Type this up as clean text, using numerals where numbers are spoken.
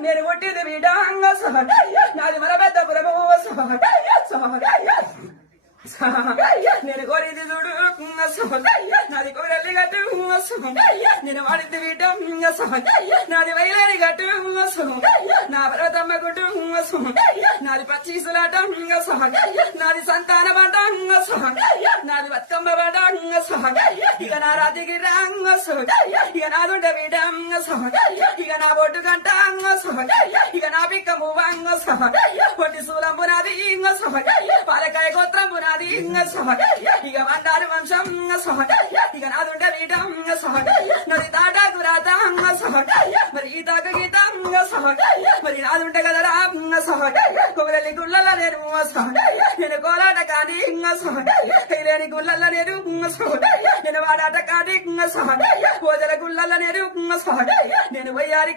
నేను పుట్టింది బిడ్డ నాది మన పెద్ద పురము నేను కోరింది చూడు నాది కోరల్లి గట్టు నేను వాడింది బిడ్డ నాది వైలేని గట్టు నా వ్రతమ్మ గుడ్డు నాది పచ్చీసులాట నాది సంతాన బండ నాది బతుకమ్మ బండ ఇక నా రాతికి రంగ ఇక నాదుండ బిడ్డ ఇక నా బొట్టు గంట ఇక నా పిక్కము వంగ పొట్టి సూలంపు నాది పాలకాయ గోత్రం పునాది ఇక మండారు వంశం ఇక నాదుండ బిడ్డ నది తాటాకు రాత మరి ఈ తాక గీత మరి నాదుంట కదరా కొగలి గుళ్ళ నేను కోలాట కాని లేని గుళ్ళ నేను వాడాట కాని పోజల గుళ్ళ నేను వయ్యారి